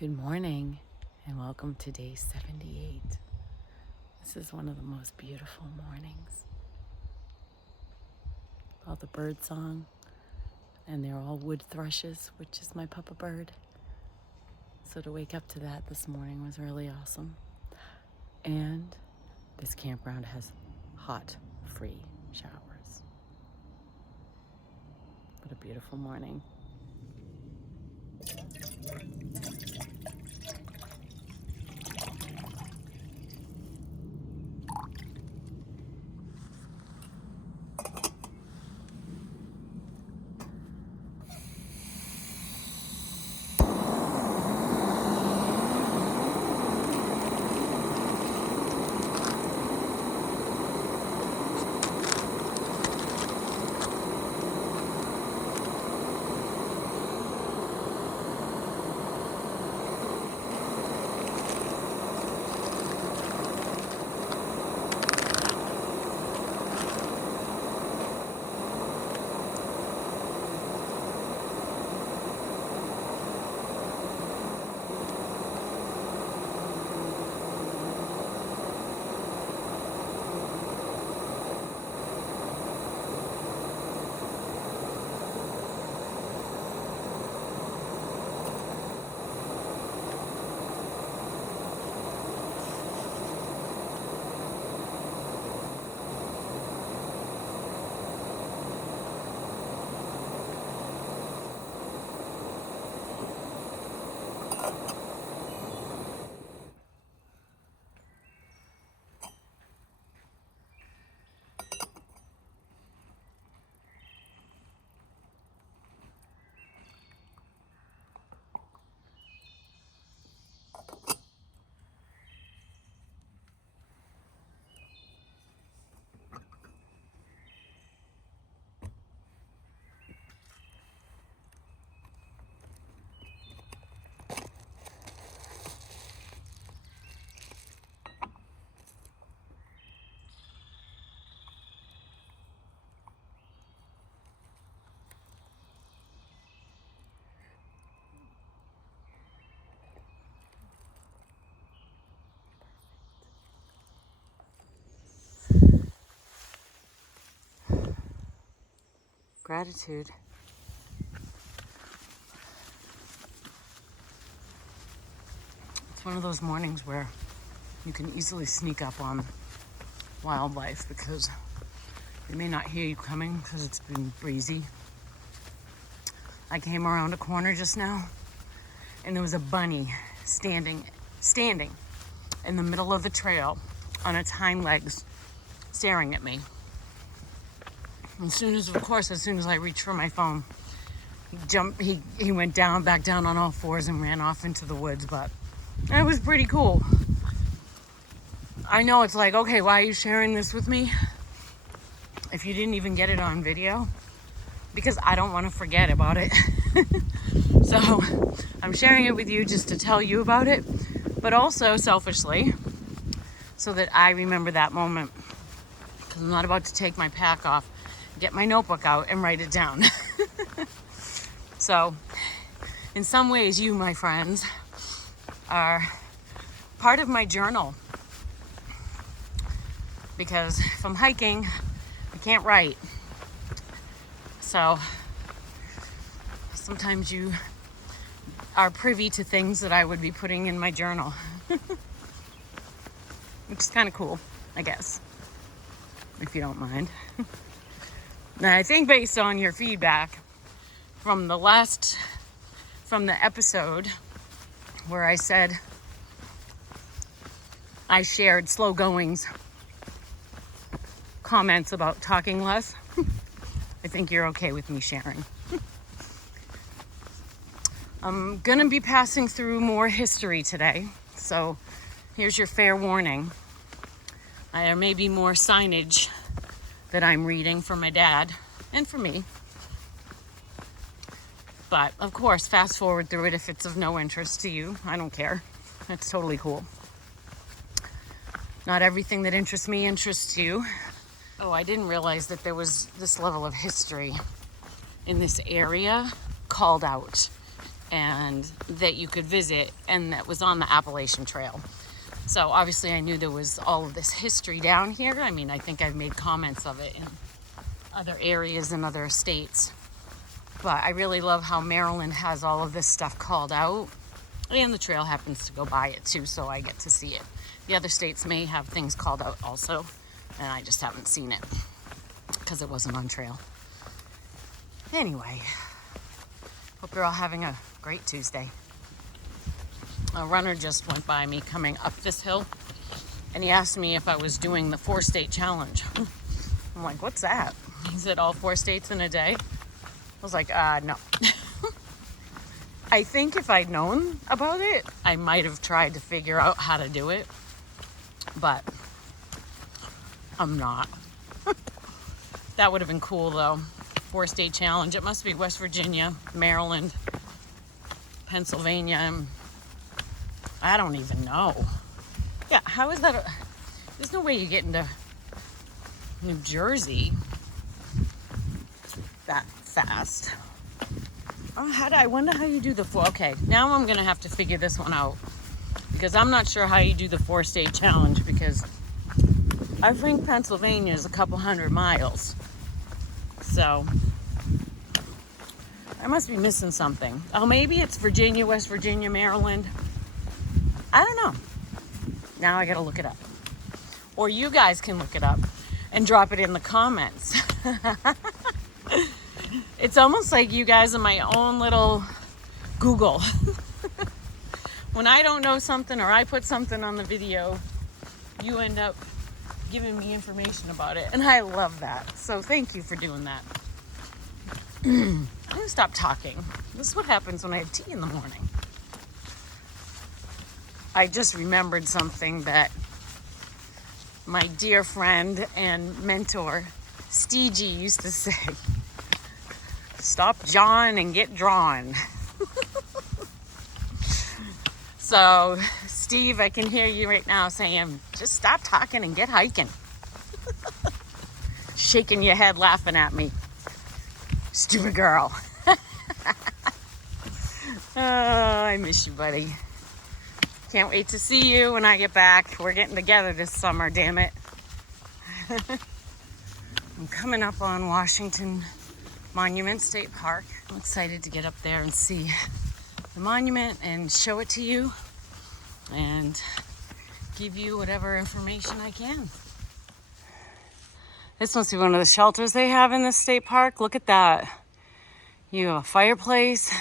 Good morning and welcome to day 78. This is one of the most beautiful mornings. All the bird song, and they're all wood thrushes, which is my papa bird. So to wake up to that this morning was really awesome. And this campground has hot, free showers. What a beautiful morning. Gratitude. It's one of those mornings where you can easily sneak up on wildlife because they may not hear you coming because it's been breezy. I came around a corner just now and there was a bunny standing in the middle of the trail on its hind legs staring at me. As soon as I reached for my phone, he went back down on all fours and ran off into the woods, but it was pretty cool. I know it's like, okay, why are you sharing this with me if you didn't even get it on video? Because I don't want to forget about it. So I'm sharing it with you just to tell you about it, but also selfishly so that I remember that moment, because I'm not about to take my pack off, get my notebook out and write it down. So in some ways, you, my friends, are part of my journal, because if I'm hiking, I can't write. So sometimes you are privy to things that I would be putting in my journal, which is kind of cool, I guess, if you don't mind. Now, I think based on your feedback from the episode where I said I shared Slow Going's comments about talking less, I think you're okay with me sharing. I'm gonna be passing through more history today, so here's your fair warning. There may be more signage that I'm reading for my dad and for me. But of course, fast forward through it if it's of no interest to you. I don't care. That's totally cool. Not everything that interests me interests you. Oh, I didn't realize that there was this level of history in this area called out and that you could visit, and that was on the Appalachian Trail. So obviously I knew there was all of this history down here. I mean, I think I've made comments of it in other areas in other states. But I really love how Maryland has all of this stuff called out. And the trail happens to go by it too, so I get to see it. The other states may have things called out also, and I just haven't seen it because it wasn't on trail. Anyway, hope you're all having a great Tuesday. A runner just went by me coming up this hill, and he asked me if I was doing the 4-state challenge. I'm like, what's that? He said, all 4 states in a day. I was like, no. I think if I'd known about it, I might have tried to figure out how to do it, but I'm not. That would have been cool though. 4-state challenge. It must be West Virginia, Maryland, Pennsylvania, and I don't even know. Yeah, how is that? There's no way you get into New Jersey that fast. Oh, I wonder how you do the 4. Okay, now I'm gonna have to figure this one out because I'm not sure how you do the 4-state challenge, because I think Pennsylvania is a couple 100 miles. So I must be missing something. Oh, maybe it's Virginia, West Virginia, Maryland. I don't know. Now I gotta look it up. Or you guys can look it up and drop it in the comments. It's almost like you guys are my own little Google. When I don't know something or I put something on the video, you end up giving me information about it. And I love that. So thank you for doing that. I'm gonna stop talking. This is what happens when I have tea in the morning. I just remembered something that my dear friend and mentor, Steegee, used to say. Stop jawing and get drawn. So, Steve, I can hear you right now saying, just stop talking and get hiking. Shaking your head, laughing at me. Stupid girl. Oh, I miss you, buddy. Can't wait to see you when I get back. We're getting together this summer, damn it. I'm coming up on Washington Monument State Park. I'm excited to get up there and see the monument and show it to you and give you whatever information I can. This must be one of the shelters they have in this state park. Look at that. You have a fireplace,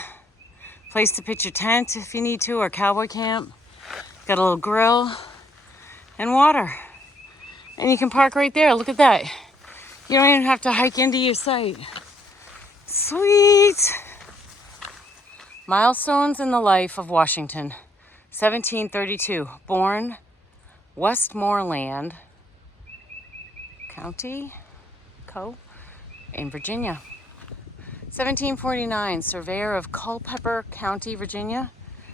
place to pitch your tent if you need to, or cowboy camp. Got a little grill and water. And you can park right there. Look at that. You don't even have to hike into your site. Sweet. Milestones in the life of Washington. 1732. Born Westmoreland County, in Virginia. 1749. Surveyor of Culpeper County, Virginia.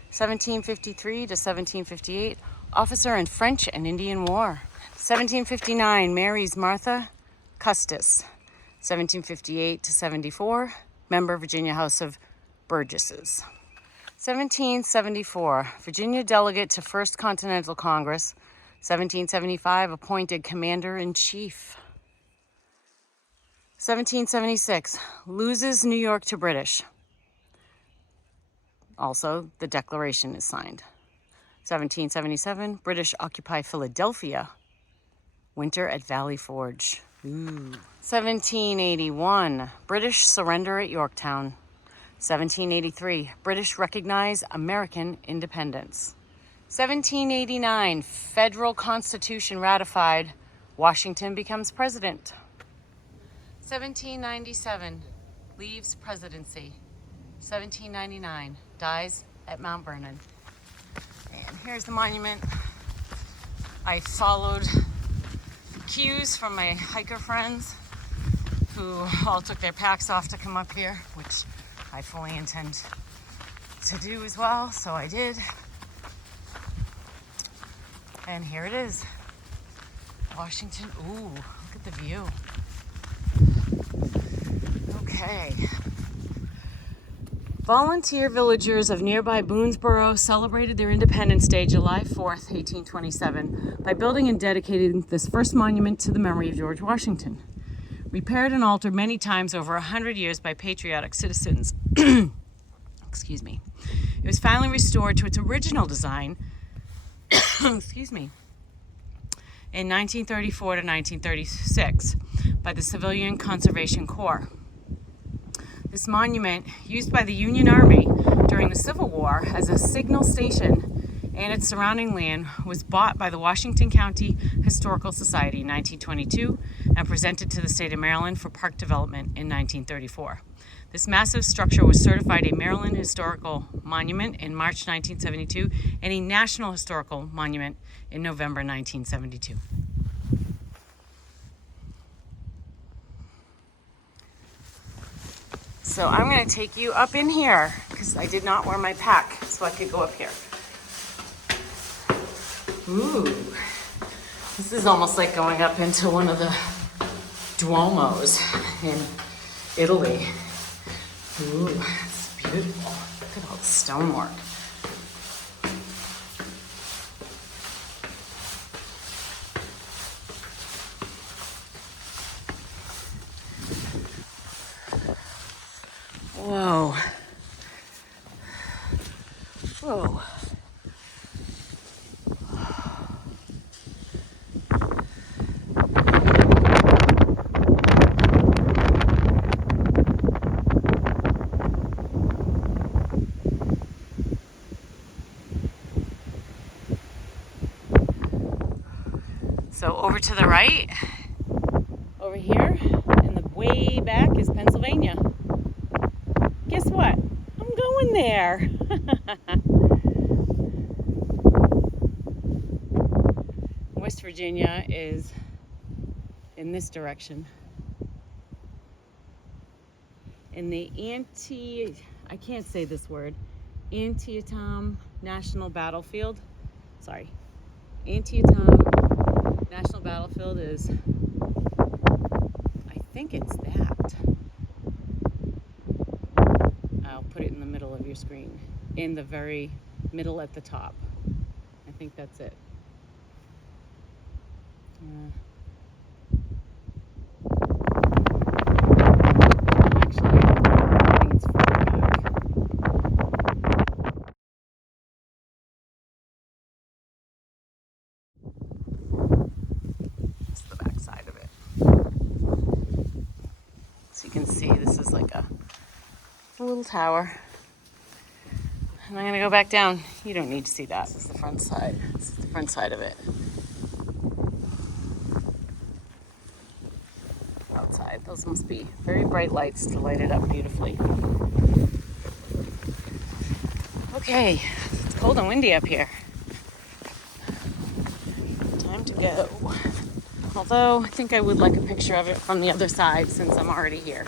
1753 to 1758, officer in French and Indian War. 1759, marries Martha Custis. 1758 to 74, member Virginia House of Burgesses. 1774, Virginia delegate to First Continental Congress. 1775, appointed commander-in-chief. 1776, loses New York to British. Also, the Declaration is signed. 1777, British occupy Philadelphia. Winter at Valley Forge. Ooh. 1781, British surrender at Yorktown. 1783, British recognize American independence. 1789, federal constitution ratified. Washington becomes president. 1797, leaves presidency. 1799, dies at Mount Vernon. And here's the monument. I followed cues from my hiker friends who all took their packs off to come up here, which I fully intend to do as well, so I did. And here it is. Washington. Ooh, look at the view. Okay. Volunteer villagers of nearby Boonesboro celebrated their Independence Day, July 4th, 1827, by building and dedicating this first monument to the memory of George Washington. Repaired and altered many times over 100 years by patriotic citizens. Excuse me. It was finally restored to its original design, excuse me, in 1934 to 1936 by the Civilian Conservation Corps. This monument, used by the Union Army during the Civil War as a signal station and its surrounding land, was bought by the Washington County Historical Society in 1922 and presented to the state of Maryland for park development in 1934. This massive structure was certified a Maryland Historical Monument in March 1972 and a National Historical Monument in November 1972. So I'm going to take you up in here because I did not wear my pack so I could go up here. Ooh, this is almost like going up into one of the Duomos in Italy. Ooh, it's beautiful. Look at all the stonework. Whoa. Whoa. So over to the right, over here, in the way back is Pennsylvania. Guess what? I'm going there. West Virginia is in this direction. In the I can't say this word, Antietam National Battlefield. Sorry. Antietam National Battlefield is, I think it's that. I'll put it in the middle of your screen. In the very middle at the top. I think that's it. Actually, I think it's further back. It's the back side of it. So you can see this is like a little tower. And I'm gonna go back down. You don't need to see that. This is the front side. This is the front side of it. Outside, those must be very bright lights to light it up beautifully. Okay, it's cold and windy up here. Time to go. Although, I think I would like a picture of it from the other side since I'm already here.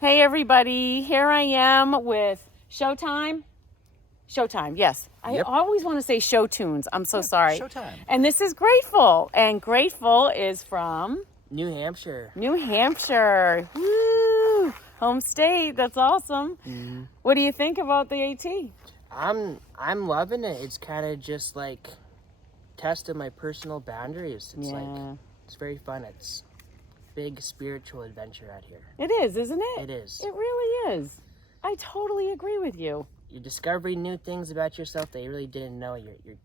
Hey everybody, here I am with Showtime. Showtime, yes. Yep. I always want to say Show Tunes. I'm so sorry. Showtime. And this is Grateful. And Grateful is from New Hampshire. New Hampshire. Woo! Home state. That's awesome. Mm-hmm. What do you think about the AT? I'm loving it. It's kind of just like testing my personal boundaries. It's it's very fun. It's big spiritual adventure out here. It is, isn't it? It is. It really is. I totally agree with you. You're discovering new things about yourself that you really didn't know that you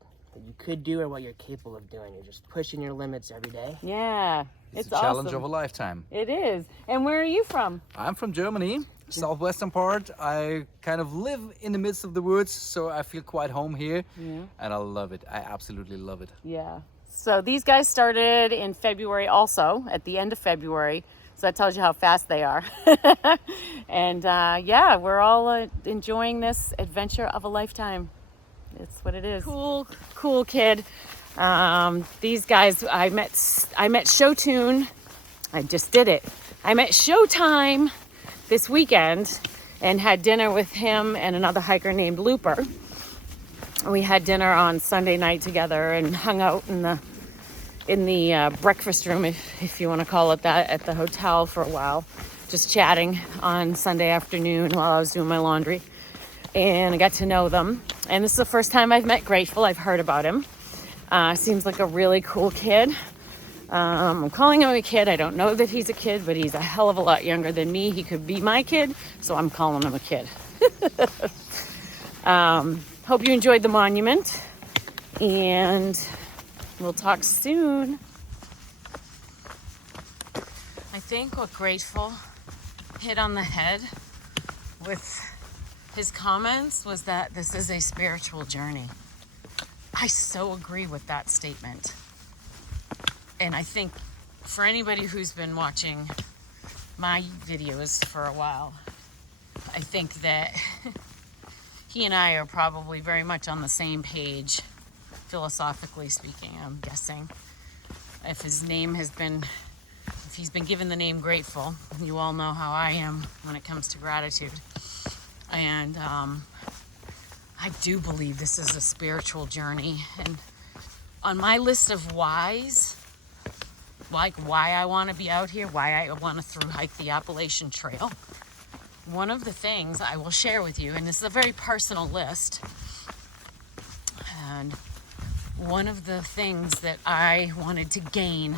could do or what you're capable of doing. You're just pushing your limits every day. Yeah, it's a challenge of a lifetime. It is. And where are you from? I'm from Germany, southwestern part. I kind of live in the midst of the woods, so I feel quite home here. Yeah. And I love it. I absolutely love it. Yeah. So these guys started in February also, at the end of February. So that tells you how fast they are. And yeah, we're all enjoying this adventure of a lifetime. It's what it is. Cool kid. These guys, I met Showtune. I just did it. I met Showtime this weekend and had dinner with him and another hiker named Looper. We had dinner on Sunday night together and hung out in the breakfast room, if you want to call it that, at the hotel for a while, just chatting on Sunday afternoon while I was doing my laundry. And I got to know them. And this is the first time I've met Grateful. I've heard about him. Seems like a really cool kid. I'm calling him a kid. I don't know that he's a kid, but he's a hell of a lot younger than me. He could be my kid, so I'm calling him a kid. Hope you enjoyed the monument, and we'll talk soon. I think what Grateful hit on the head with his comments was that this is a spiritual journey. I so agree with that statement. And I think for anybody who's been watching my videos for a while, I think that he and I are probably very much on the same page, philosophically speaking, I'm guessing. If he's been given the name Grateful, you all know how I am when it comes to gratitude. And I do believe this is a spiritual journey. And on my list of whys, like why I want to be out here, why I want to through hike the Appalachian Trail, one of the things I will share with you, and this is a very personal list, and one of the things that I wanted to gain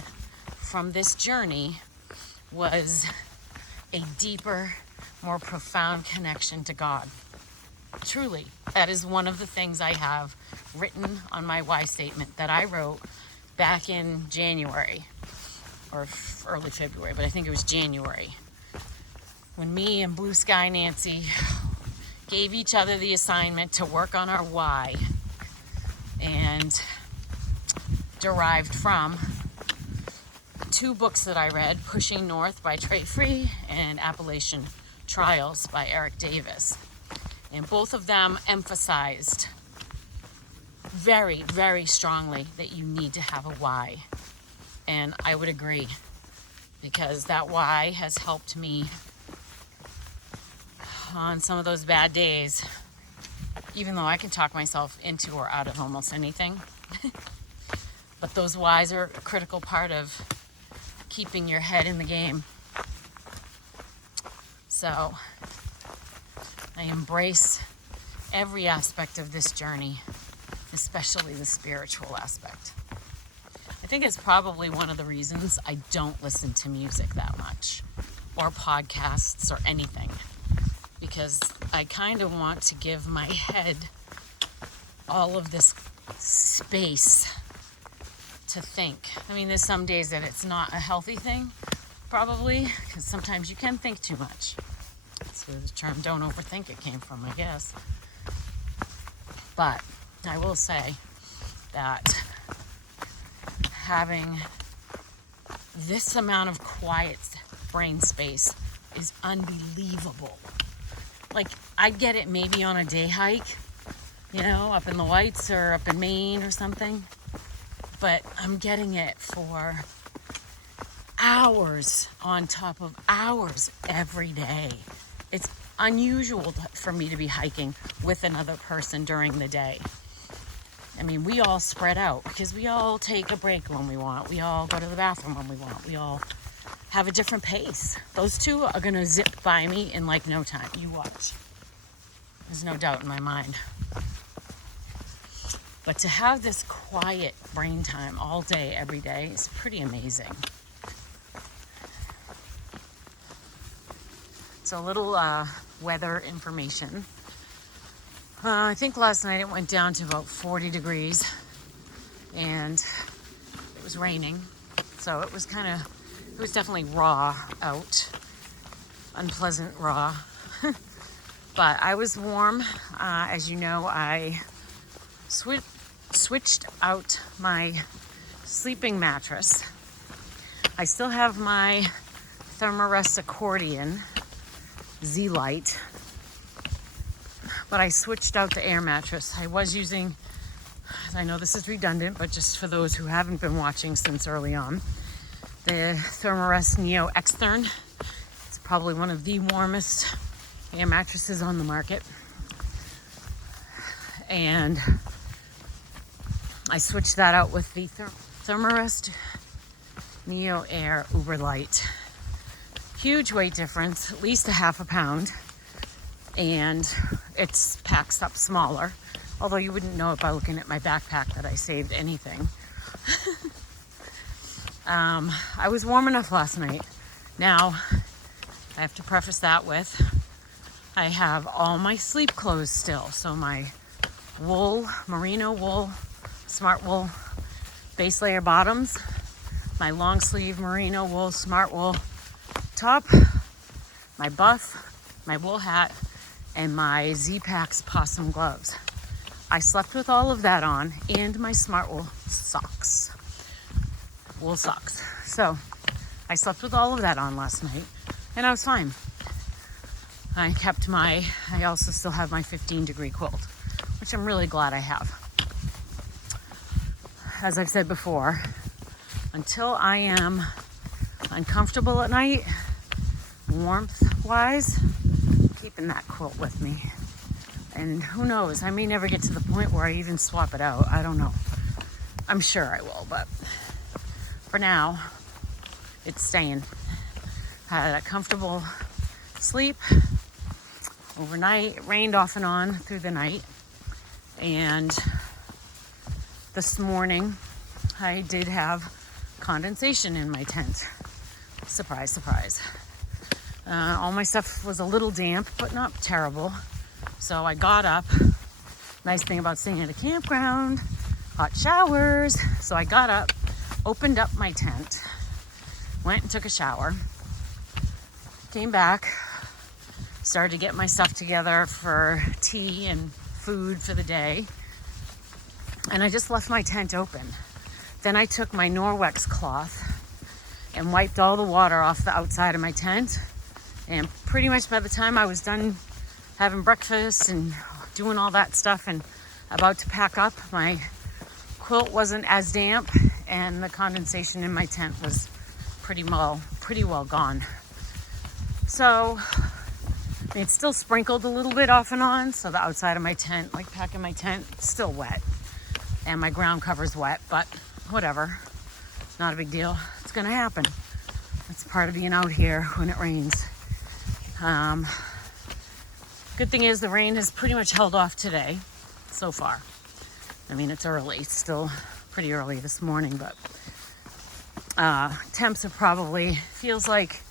from this journey was a deeper, more profound connection to God. Truly, that is one of the things I have written on my why statement that I wrote back in January or early February, but I think it was January, when me and Blue Sky Nancy gave each other the assignment to work on our why, and derived from 2 books that I read, Pushing North by Trey Free and Appalachian Trials by Eric Davis. And both of them emphasized very, very strongly that you need to have a why. And I would agree, because that why has helped me on some of those bad days, even though I can talk myself into or out of almost anything. But those whys are a critical part of keeping your head in the game. So I embrace every aspect of this journey, especially the spiritual aspect. I think it's probably one of the reasons I don't listen to music that much, or podcasts or anything, because I kind of want to give my head all of this space to think. I mean, there's some days that it's not a healthy thing, probably, because sometimes you can think too much. That's where the term "don't overthink" it came from, I guess. But I will say that having this amount of quiet brain space is unbelievable. Like, I get it maybe on a day hike, you know, up in the Whites or up in Maine or something, but I'm getting it for hours on top of hours every day. It's unusual for me to be hiking with another person during the day. I mean, we all spread out because we all take a break when we want. We all go to the bathroom when we want. We all have a different pace. Those two are going to zip by me in like no time. You watch. There's no doubt in my mind. But to have this quiet brain time all day, every day, is pretty amazing. So a little weather information. I think last night it went down to about 40 degrees and it was raining. So it was definitely raw out, unpleasant raw. But I was warm. As you know, I switched out my sleeping mattress. I still have my Thermarest accordion Z-Lite, but I switched out the air mattress. I was using, I know this is redundant, but just for those who haven't been watching since early on, the Thermarest Neo X-Therm. It's probably one of the warmest air mattresses on the market. And I switched that out with the Thermarest Neo Air Uber Light. Huge weight difference, at least a half a pound, and it's packs up smaller. Although you wouldn't know it by looking at my backpack that I saved anything. I was warm enough last night. Now, I have to preface that with, I have all my sleep clothes still. So my wool, merino wool, smart wool base layer bottoms, my long sleeve merino wool, smart wool top, my buff, my wool hat, and my Z-Packs possum gloves. I slept with all of that on, and my smart wool socks. Wool socks. So I slept with all of that on last night, and I was fine. I also still have my 15-degree quilt, which I'm really glad I have. As I've said before, until I am uncomfortable at night, warmth-wise, I'm keeping that quilt with me. And who knows, I may never get to the point where I even swap it out. I don't know. I'm sure I will, but for now, it's staying. Had a comfortable sleep overnight. It rained off and on through the night. And this morning, I did have condensation in my tent. Surprise, surprise. All my stuff was a little damp, but not terrible. So I got up. Nice thing about staying at a campground, hot showers. So I got up, opened up my tent, went and took a shower, came back, started to get my stuff together for tea and food for the day. And I just left my tent open. Then I took my Norwex cloth and wiped all the water off the outside of my tent. And pretty much by the time I was done having breakfast and doing all that stuff and about to pack up, my quilt wasn't as damp and the condensation in my tent was pretty well gone. So it still sprinkled a little bit off and on, so the outside of my tent, like packing my tent, still wet. And my ground cover's wet, but whatever. Not a big deal. It's gonna happen. It's part of being out here when it rains. Good thing is the rain has pretty much held off today so far. I mean, it's early. It's still pretty early this morning, but temps are probably, feels like,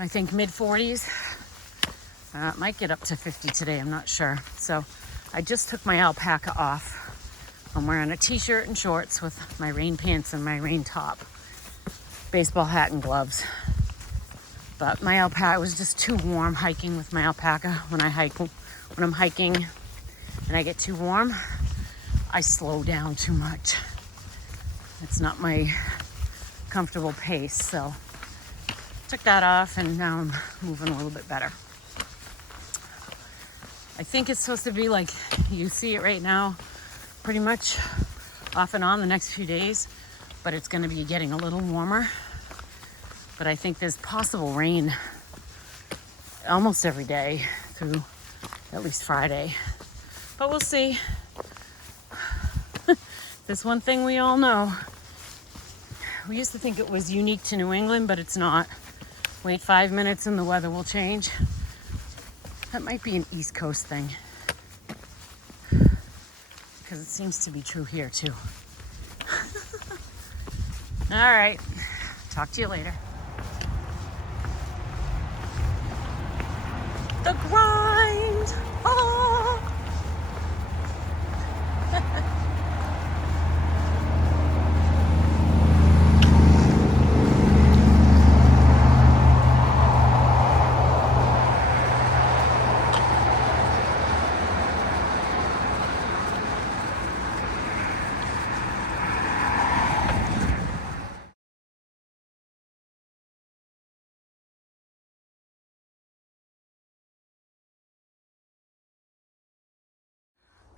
I think mid-40s. It might get up to 50 today, I'm not sure. So I just took my alpaca off. I'm wearing a t-shirt and shorts with my rain pants and my rain top, baseball hat and gloves. But my alpaca was just too warm hiking with my alpaca. When I'm hiking and I get too warm, I slow down too much. It's not my comfortable pace, so took that off and now I'm moving a little bit better. I think it's supposed to be like you see it right now, pretty much off and on the next few days, but it's going to be getting a little warmer. But I think there's possible rain almost every day through at least Friday. But we'll see. There's one thing we all know. We used to think it was unique to New England, but it's not. Wait 5 minutes and the weather will change. That might be an East Coast thing, because it seems to be true here too. All right, talk to you later. The grind. Oh.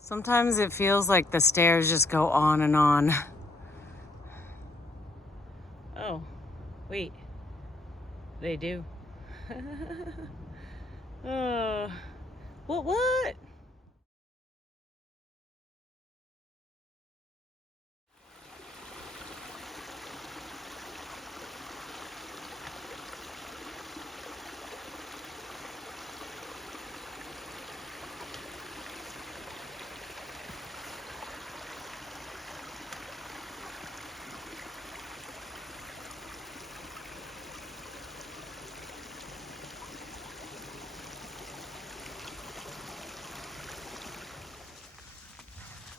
Sometimes it feels like the stairs just go on and on. Oh, wait. They do. What?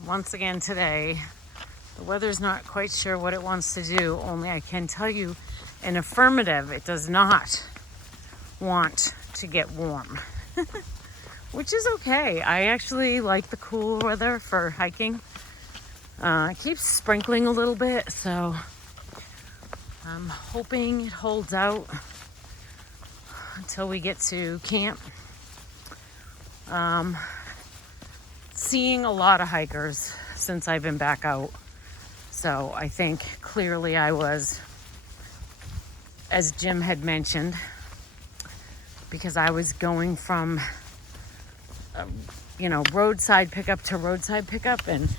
once again today. The weather's not quite sure what it wants to do, only I can tell you an affirmative, it does not want to get warm. Which is okay. I actually like the cool weather for hiking. It keeps sprinkling a little bit, so I'm hoping it holds out until we get to camp. Seeing a lot of hikers since I've been back out. So I think clearly I was, as Jim had mentioned, because I was going from, roadside pickup to roadside pickup. And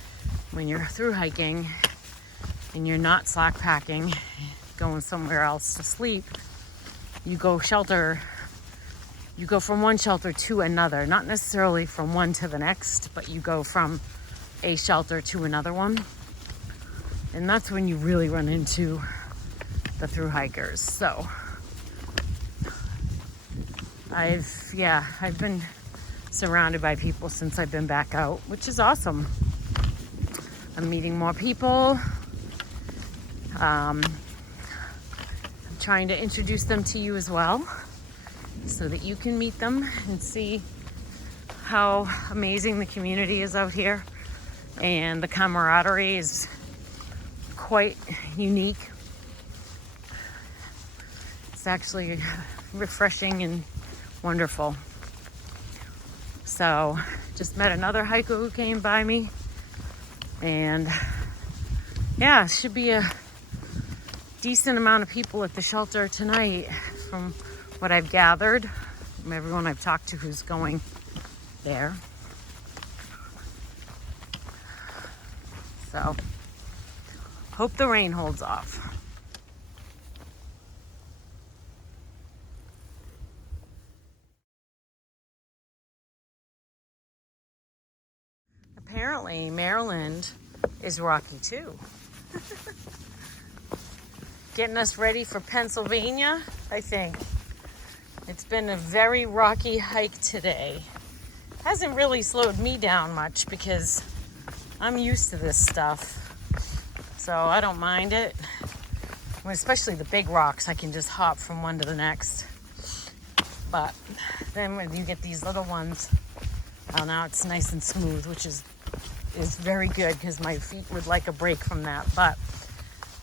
when you're through hiking and you're not slack packing, going somewhere else to sleep, you go from one shelter to another, not necessarily from one to the next, but you go from a shelter to another one. And that's when you really run into the through hikers. So I've been surrounded by people since I've been back out, which is awesome. I'm meeting more people. I'm trying to introduce them to you as well, so that you can meet them and see how amazing the community is out here. And the camaraderie is quite unique. It's actually refreshing and wonderful. So just met another hiker who came by me, and yeah, it should be a decent amount of people at the shelter tonight from what I've gathered from everyone I've talked to who's going there. So hope the rain holds off. Apparently, Maryland is rocky too. Getting us ready for Pennsylvania, I think. It's been a very rocky hike today. Hasn't really slowed me down much because I'm used to this stuff. So I don't mind it. Especially the big rocks, I can just hop from one to the next. But then when you get these little ones, now it's nice and smooth, which is very good because my feet would like a break from that. But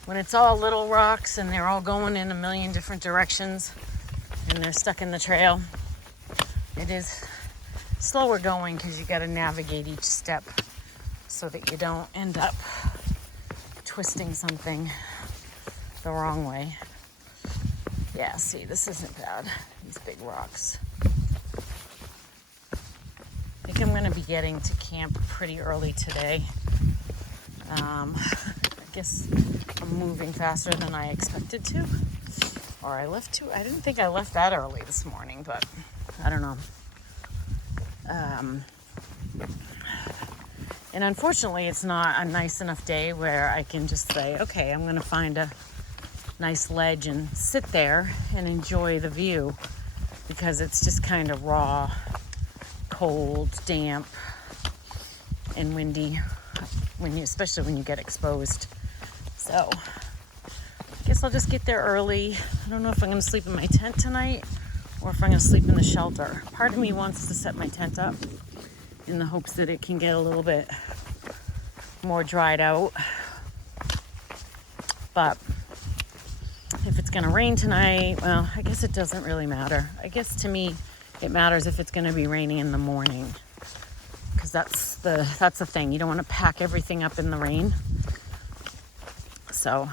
when it's all little rocks and they're all going in a million different directions and they're stuck in the trail, it is slower going because you got to navigate each step so that you don't end up twisting something the wrong way. Yeah, see, this isn't bad, these big rocks. I think I'm going to be getting to camp pretty early today. I guess I'm moving faster than I expected to, or I left to. I didn't think I left that early this morning, but I don't know. And unfortunately, it's not a nice enough day where I can just say, okay, I'm going to find a nice ledge and sit there and enjoy the view, because it's just kind of raw, cold, damp, and windy, especially when you get exposed. So I guess I'll just get there early. I don't know if I'm going to sleep in my tent tonight or if I'm going to sleep in the shelter. Part of me wants to set my tent up in the hopes that it can get a little bit more dried out. But if it's going to rain tonight, well, I guess it doesn't really matter. I guess to me, it matters if it's going to be raining in the morning, because that's the thing. You don't want to pack everything up in the rain. So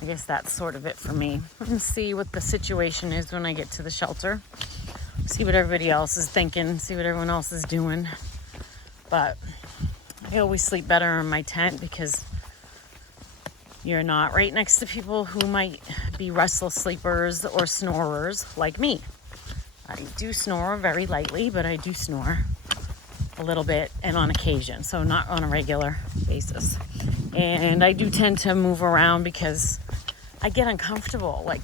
I guess that's sort of it for me. I'm going to see what the situation is when I get to the shelter. See what everybody else is thinking. See what everyone else is doing. But I always sleep better in my tent because you're not right next to people who might be restless sleepers or snorers like me. I do snore very lightly, but I do snore a little bit and on occasion, so not on a regular basis. And I do tend to move around because I get uncomfortable. Like,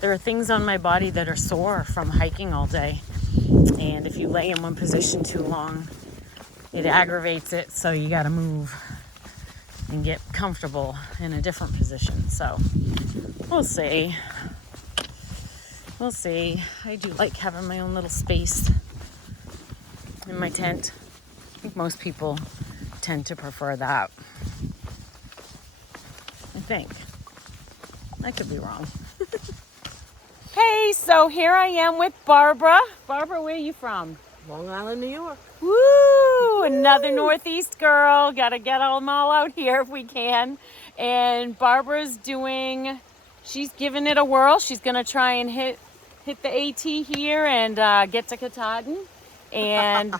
there are things on my body that are sore from hiking all day. And if you lay in one position too long, it aggravates it, so you got to move and get comfortable in a different position. So we'll see. We'll see. I do like having my own little space in my tent. I think most people tend to prefer that. I think. I could be wrong. Hey, so here I am with Barbara. Barbara, where are you from? Long Island, New York. Woo! Another Northeast girl. Gotta get them all out here if we can. And Barbara's she's giving it a whirl. She's gonna try and hit the AT here and get to Katahdin. And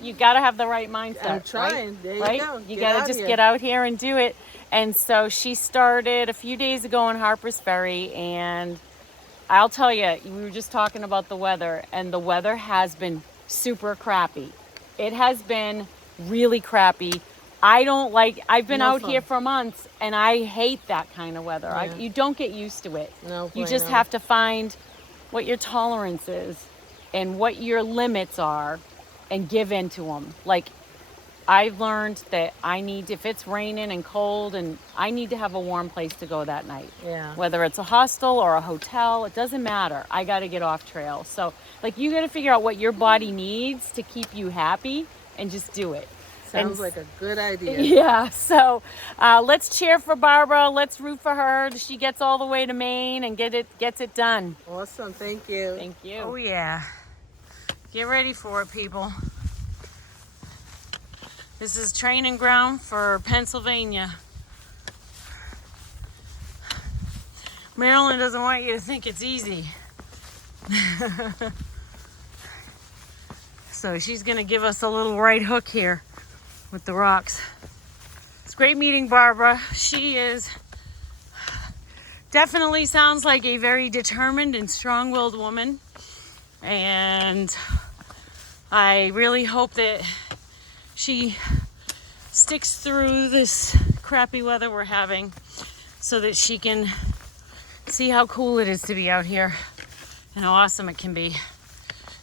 you gotta have the right mindset. I'm trying. Right? There you Right? go. You gotta just get out here and do it. And so she started a few days ago in Harper's Ferry, and I'll tell you, we were just talking about the weather, and the weather has been super crappy. It has been really crappy. I've been out here for months, and I hate that kind of weather. Yeah. You don't get used to it. No, You just have to find what your tolerance is and what your limits are and give in to them. Like, I've learned that if it's raining and cold, and I need to have a warm place to go that night. Yeah. Whether it's a hostel or a hotel, it doesn't matter. I got to get off trail. So, like, you got to figure out what your body needs to keep you happy and just do it. Sounds like a good idea. Yeah, so let's cheer for Barbara. Let's root for her. She gets all the way to Maine and gets it done. Awesome. Thank you. Thank you. Oh, yeah. Get ready for it, people. This is training ground for Pennsylvania. Maryland doesn't want you to think it's easy. So she's gonna give us a little right hook here with the rocks. It's great meeting Barbara. She definitely sounds like a very determined and strong-willed woman. And I really hope that she sticks through this crappy weather we're having so that she can see how cool it is to be out here and how awesome it can be.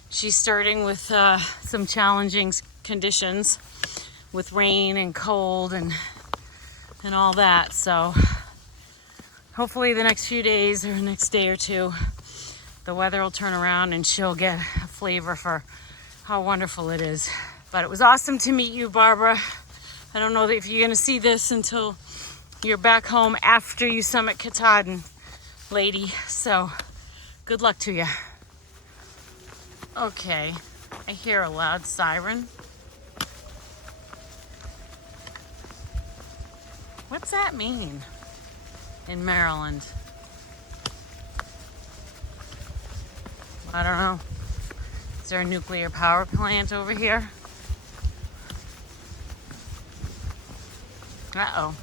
She's starting with some challenging conditions with rain and cold and all that. So hopefully the next few days or next day or two, the weather will turn around and she'll get a flavor for how wonderful it is. But it was awesome to meet you, Barbara. I don't know if you're gonna see this until you're back home after you summit Katahdin, lady. So good luck to you. Okay, I hear a loud siren. What's that mean in Maryland? I don't know. Is there a nuclear power plant over here? Uh-oh.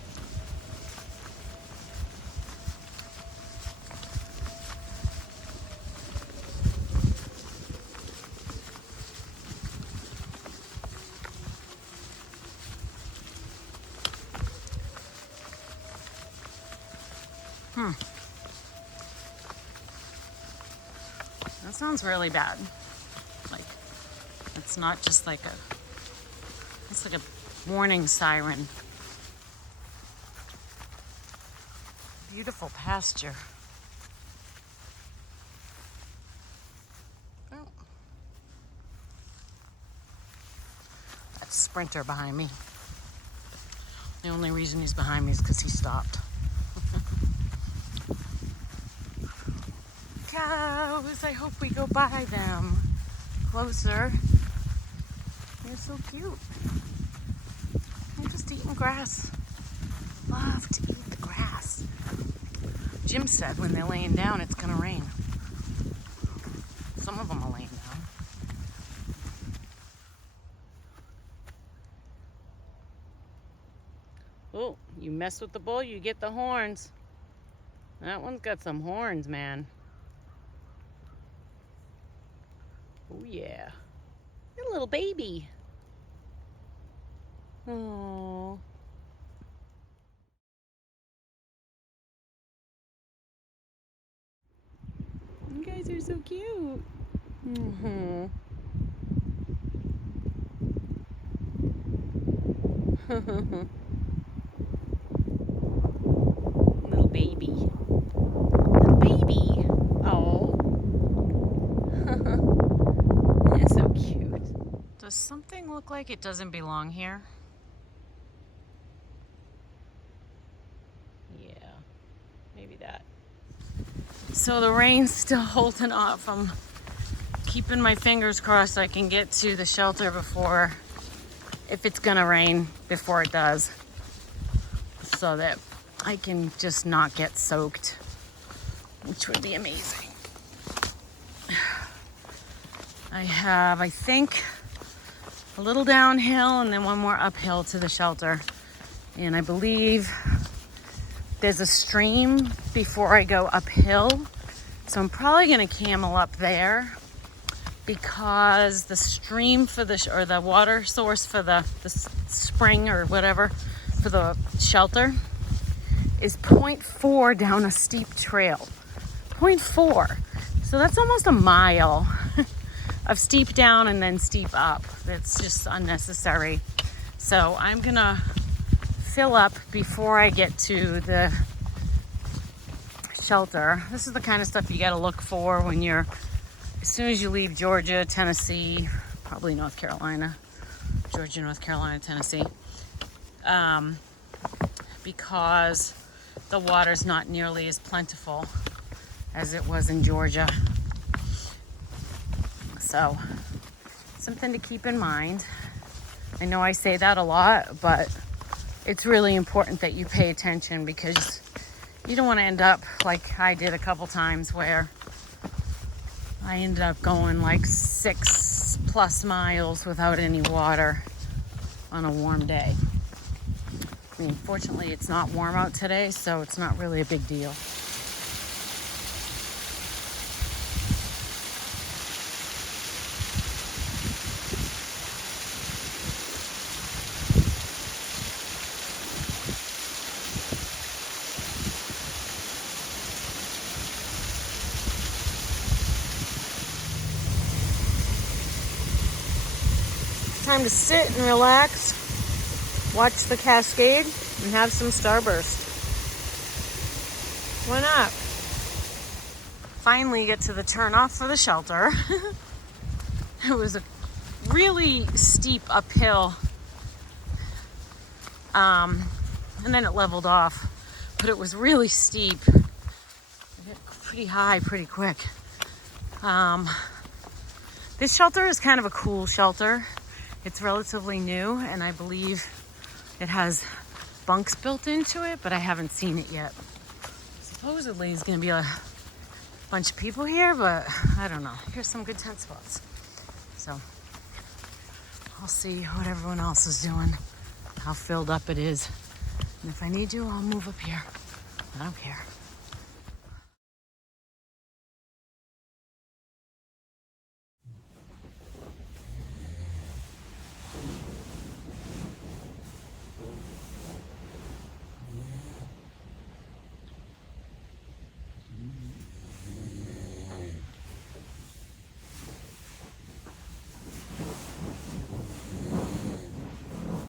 That sounds really bad. Like, it's not just like it's like a warning siren. Beautiful pasture. Oh. That's Sprinter behind me. The only reason he's behind me is because he stopped. Cows, I hope we go by them. Closer. They're so cute. They're just eating grass. Love to eat the grass. Jim said when they're laying down, it's gonna rain. Some of them are laying down. Oh, you mess with the bull, you get the horns. That one's got some horns, man. Oh yeah. You're a little baby. Oh. You guys are so cute. Mm-hmm. Little baby. Little baby. Oh. It's so cute. Does something look like it doesn't belong here? Yeah, maybe that. So the rain's still holding off. I'm keeping my fingers crossed I can get to the shelter before, if it's gonna rain, before it does, so that I can just not get soaked, which would be amazing. I have, I think, a little downhill and then one more uphill to the shelter. And I believe there's a stream before I go uphill. So I'm probably gonna camel up there because the stream for the, or the water source for the spring or whatever for the shelter is 0.4 down a steep trail. 0.4. So that's almost a mile of steep down and then steep up. That's just unnecessary. So I'm gonna fill up before I get to the shelter. This is the kind of stuff you gotta look for when you're, as soon as you leave Georgia, Tennessee, probably North Carolina, Georgia, North Carolina, Tennessee, because the water's not nearly as plentiful as it was in Georgia. So, something to keep in mind. I know I say that a lot, but it's really important that you pay attention because you don't want to end up like I did a couple times where I ended up going like 6+ miles without any water on a warm day. I mean, fortunately it's not warm out today, so it's not really a big deal. Time to sit and relax, watch the cascade, and have some Starburst. Why not? Finally get to the turnoff for the shelter. It was a really steep uphill, and then it leveled off, but it was really steep. It hit pretty high pretty quick. This shelter is kind of a cool shelter. It's relatively new, and I believe it has bunks built into it, but I haven't seen it yet. Supposedly there's gonna be a bunch of people here, but I don't know. Here's some good tent spots. So I'll see what everyone else is doing, how filled up it is. And if I need to, I'll move up here. I don't care.